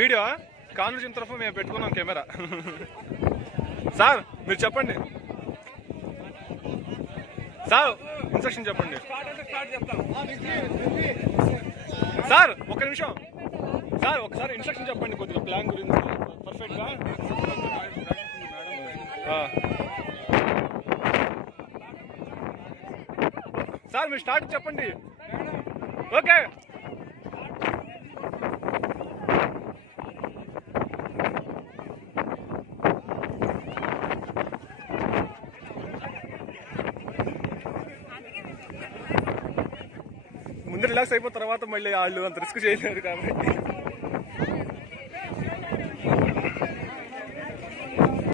Video కాన్వర్జన్ తరఫు మేము పెట్టుకున్నాం కెమెరా. సార్ మీరు చెప్పండి సార్, ఇన్స్ట్రక్షన్ చెప్పండి సార్. ఒక్క నిమిషం సార్, ఒకసారి ఇన్స్ట్రక్షన్ చెప్పండి కొద్దిగా ప్లాన్ గురించి పర్ఫెక్ట్ గా. సార్ మీరు స్టార్ట్ చెప్పండి. ఓకే ముందు రిలాక్స్ అయిపోయిన తర్వాత మళ్ళీ వాళ్ళు అంత రిస్క్ చేయలేరు కాబట్టి